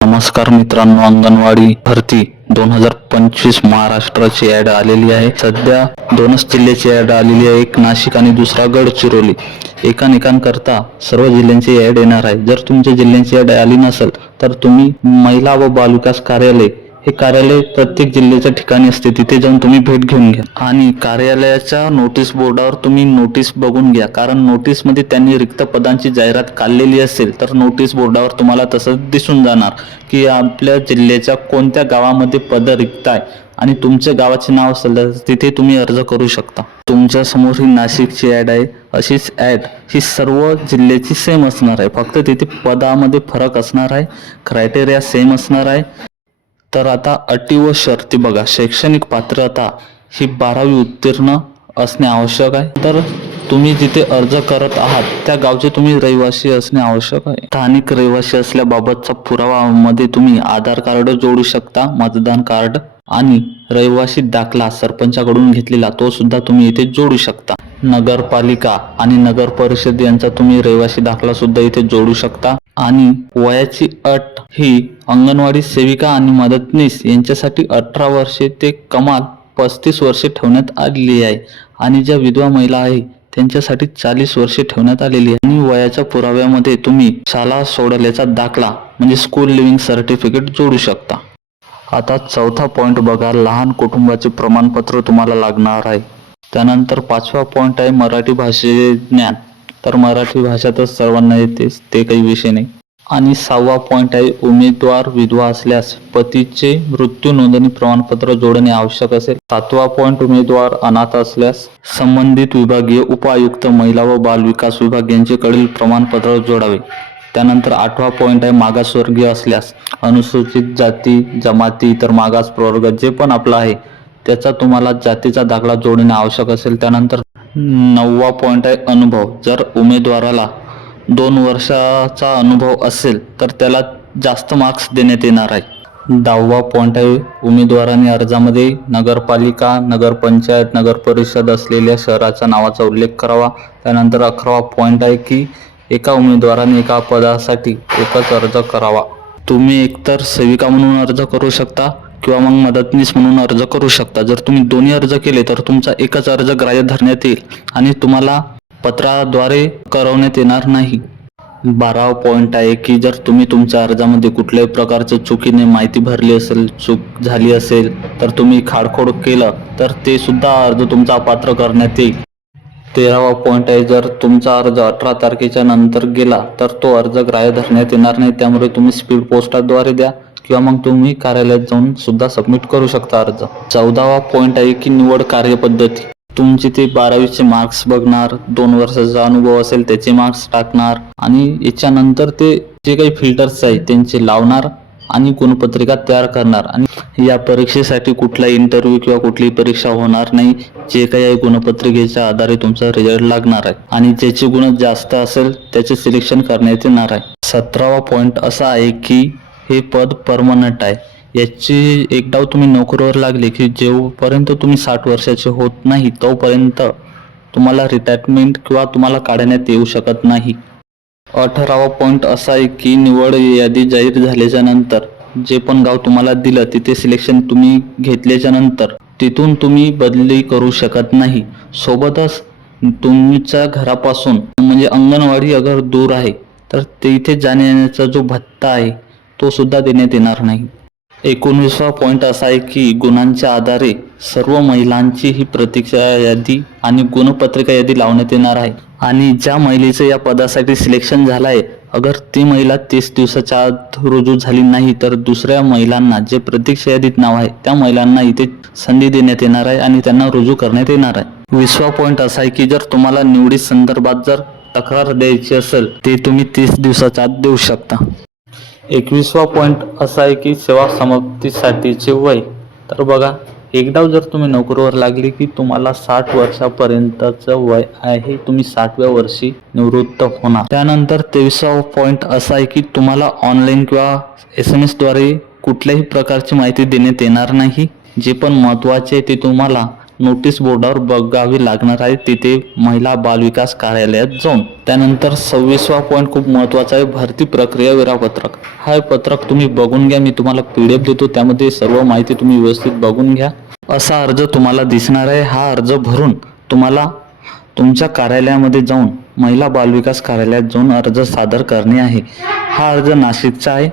नमस्कार मित्रांनो अंगणवाडी भरती दोन हजार पंचवीस महाराष्ट्राची ऍड आलेली आहे. सध्या दोनच जिल्ह्याची ऍड आलेली आहे. एक नाशिक आणि दुसरा गडचिरोली. एकानेकांकरता सर्व जिल्ह्यांची ऍड येणार आहे. जर तुमच्या जिल्ह्यांची ॲड आली नसेल तर तुम्ही महिला व बालविकास कार्यालय हे कार्यालय प्रत्येक जिल्ह्याच्या ठिकाणी असते. तिथे जाऊन तुम्ही भेट घेऊन घ्या. आणि कार्यालयाच्या नोटीस बोर्डावर तुम्ही नोटीस बघून घ्या. कारण नोटीसमध्ये त्यांनी रिक्त पदांची जाहिरात काढलेली असेल तर नोटीस बोर्डावर तुम्हाला तसंच दिसून जाणार की आपल्या जिल्ह्याच्या कोणत्या गावामध्ये पद रिक्त आहे आणि तुमच्या गावाचे नाव असेल तर तिथे तुम्ही अर्ज करू शकता. तुमच्यासमोर ही नाशिकची ॲड आहे. अशीच ॲड ही सर्व जिल्ह्याची सेम असणार आहे. फक्त तिथे पदामध्ये फरक असणार आहे. क्रायटेरिया सेम असणार आहे. तर आता अटी व शर्ती बघा. शैक्षणिक पात्रता ही बारावी उत्तीर्ण असणे आवश्यक आहे. तर तुम्ही जिथे अर्ज करत आहात त्या गावचे तुम्ही रहिवासी असणे आवश्यक आहे. स्थानिक रहिवासी असल्याबाबतचा पुरावा मध्ये तुम्ही आधार कार्ड जोडू शकता मतदान कार्ड आणि रहिवासी दाखला सरपंचाकडून घेतलेला तो सुद्धा तुम्ही इथे जोडू शकता. नगरपालिका आणि नगर परिषद यांचा तुम्ही रहिवासी दाखला सुद्धा इथे जोडू शकता. आणि वयाची अट ही अंगणवाडी सेविका आणि मदतनीस यांच्यासाठी अठरा वर्षे ते कमाल पस्तीस वर्षे ठेवण्यात आलेली आहे. आणि ज्या विधवा महिला आहे त्यांच्यासाठी चाळीस वर्षे ठेवण्यात आलेली आहे. आणि वयाच्या पुराव्यामध्ये तुम्ही शाळा सोडल्याचा दाखला म्हणजे स्कूल लिव्हिंग सर्टिफिकेट जोडू शकता. आता चौथा पॉइंट बघा लहान कुटुंबाचे प्रमाणपत्र तुम्हाला लागणार आहे. त्यानंतर पाचवा पॉइंट आहे मराठी भाषेचे ज्ञान. तर मराठी भाषा तर सर्वांना येतेच ते काही विषय नाही. आणि सहावा पॉईंट आहे उमेदवार विधवा असल्यास पतीचे मृत्यू नोंदणी प्रमाणपत्र जोडणे आवश्यक असेल. सातवा पॉईंट उमेदवार अनाथ असल्यास संबंधित विभागीय उपायुक्त महिला व बाल विकास विभाग यांच्याकडील प्रमाणपत्र जोडावे. त्यानंतर आठवा पॉईंट आहे मागासवर्गीय असल्यास अनुसूचित जाती जमाती इतर मागास प्रवर्ग जे पण आपलं आहे त्याचा तुम्हाला जातीचा दाखला जोडणे आवश्यक असेल. त्यानंतर नववा पॉईंट आहे अनुभव. जर उमेदवाराला दोन वर्षाचा अनुभव असेल तर त्याला जास्त मार्क्स देण्यात येणार आहे. दहावा पॉईंट आहे उमेदवाराने अर्जामध्ये नगरपालिका नगरपंचायत नगर परिषद असलेल्या शहराच्या नावाचा उल्लेख करावा. त्यानंतर अकरावा पॉईंट आहे की एका उमेदवाराने एका पदासाठी एकच अर्ज करावा. तुम्ही एकतर सेविका म्हणून अर्ज करू शकता किंवा मग मदतनीस म्हणून अर्ज करू शकता. जर तुम्ही दोन्ही अर्ज केले तर तुमचा एकच अर्ज ग्राह्य धरण्यात येईल आणि तुम्हाला पत्राद्वारे करवण्यात येणार नाही. बारावा पॉईंट आहे की जर तुम्ही तुमच्या अर्जामध्ये कुठल्याही प्रकारच्या चुकीने माहिती भरली असेल चूक झाली असेल तर तुम्ही खाडखोड केलं तर ते सुद्धा अर्ज तुमचा अपात्र करण्यात येईल. तेरावा पॉईंट आहे जर तुमचा अर्ज अठरा तारखेच्या नंतर गेला तर तो अर्ज ग्राह्य धरण्यात येणार नाही. त्यामुळे तुम्ही स्पीड पोस्टाद्वारे द्या. किंवा मग तुम्ही कार्यालयात जाऊन सुद्धा सबमिट करू शकता अर्ज. चौदावा पॉइंट आहे की निवड कार्यपद्धती. तुमचे ते बारावीचे मार्क्स बघणार दोन वर्षाचा अनुभव असेल त्याचे मार्क्स टाकणार आणि याच्यानंतर ते जे काही फिल्टर्स आहेत त्यांचे लावणार आणि गुणपत्रिका तयार करणार. आणि या परीक्षेसाठी कुठला इंटरव्ह्यू किंवा कुठलीही परीक्षा होणार नाही जे काही आहे गुणपत्रिकेच्या आधारे तुमचा रिझल्ट लागणार आहे. आणि ज्याचे गुण जास्त असेल त्याचे सिलेक्शन करण्यात येणार आहे. सतरावा पॉइंट असा आहे की हे पद परमनंट आहे. याची एकदा तुम्ही नोकरीवर लागले की जेव्हापर्यंत तुम्ही साठ वर्षाचे होत नाही तोपर्यंत तुम्हाला रिटायरमेंट किंवा तुम्हाला काढण्यात येऊ शकत नाही. अठरावा पॉईंट असा आहे की निवड यादी जाहीर झाल्याच्यानंतर जे पण गाव तुम्हाला दिलं तिथे सिलेक्शन तुम्ही घेतल्याच्या नंतर तिथून तुम्ही बदली करू शकत नाही. सोबतच तुमच्या घरापासून म्हणजे अंगणवाडी अगर दूर आहे तर तिथे जाण्याचा जो भत्ता आहे तो सुद्धा देण्यात येणार नाही. एकोणवीसवा पॉईंट असा आहे की गुणांच्या आधारे सर्व महिलांची ही प्रतीक्षा यादी आणि गुणपत्रिका यादी लावण्यात येणार आहे. आणि ज्या महिलेचं या पदासाठी सिलेक्शन झालं आहे अगर ती महिला तीस दिवसाच्या आत रुजू झाली नाही तर दुसऱ्या महिलांना जे प्रतीक्षा यादीत नाव आहे त्या महिलांना इथे संधी देण्यात येणार आहे आणि त्यांना रुजू करण्यात येणार आहे. विसवा पॉईंट असा आहे की जर तुम्हाला निवडी संदर्भात जर तक्रार द्यायची असेल ते तुम्ही तीस दिवसाच्या आत देऊ शकता. एकवीसवा पॉईंट असा आहे की सेवा समाप्तीसाठीचे वय. तर बघा एकदा जर तुम्ही नोकरीवर लागली की तुम्हाला साठ वर्षापर्यंतचं वय आहे. तुम्ही साठव्या वर्षी निवृत्त होणार. त्यानंतर तेविसावा पॉईंट असा आहे की तुम्हाला ऑनलाईन किंवा एस एम एसद्वारे कुठल्याही प्रकारची माहिती देण्यात येणार नाही. जे पण महत्त्वाचे ते तुम्हाला नोटीस बोर्डावर बघावी लागणार आहे. तिथे महिला बालविकास कार्यालयात जाऊन. त्यानंतर सव्वीसवा पॉईंट खूप महत्त्वाचा आहे. भरती प्रक्रिया वेळापत्रक. हा पत्रक तुम्ही बघून घ्या. मी तुम्हाला पी डी एफ देतो. त्यामध्ये सर्व माहिती तुम्ही व्यवस्थित बघून घ्या. असा अर्ज तुम्हाला दिसणार आहे. हा अर्ज भरून तुम्हाला तुमच्या कार्यालयामध्ये जाऊन महिला बालविकास कार्यालयात जाऊन अर्ज सादर करणे आहे. हा अर्ज नाशिकचा आहे.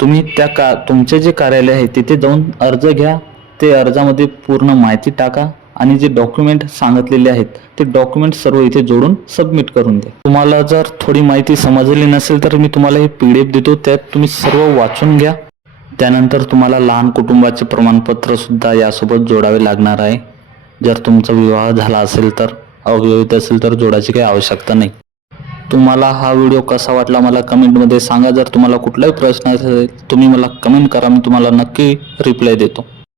तुम्ही त्या का तुमचे जे कार्यालय आहे तिथे जाऊन अर्ज घ्या. ते अर्जामध्ये पूर्ण माहिती टाका आणि जे डॉक्युमेंट सांगितलेले आहेत ते डॉक्युमेंट सर्व इथे जोडून सबमिट करून द्या. तुम्हाला जर थोडी माहिती समजली नसेल तर मी तुम्हाला हे पी डी एफ देतो त्यात तुम्ही सर्व वाचून घ्या. त्यानंतर तुम्हाला लहान कुटुंबाचे प्रमाणपत्र सुद्धा यासोबत जोडावे लागणार आहे. जर तुमचा विवाह झाला असेल तर अविवाहित असेल तर जोडायची काही आवश्यकता नाही. तुम्हाला हा व्हिडिओ कसा वाटला मला कमेंटमध्ये सांगा. जर तुम्हाला कुठलाही प्रश्न असेल तुम्ही मला कमेंट करा मी तुम्हाला नक्की रिप्लाय देतो.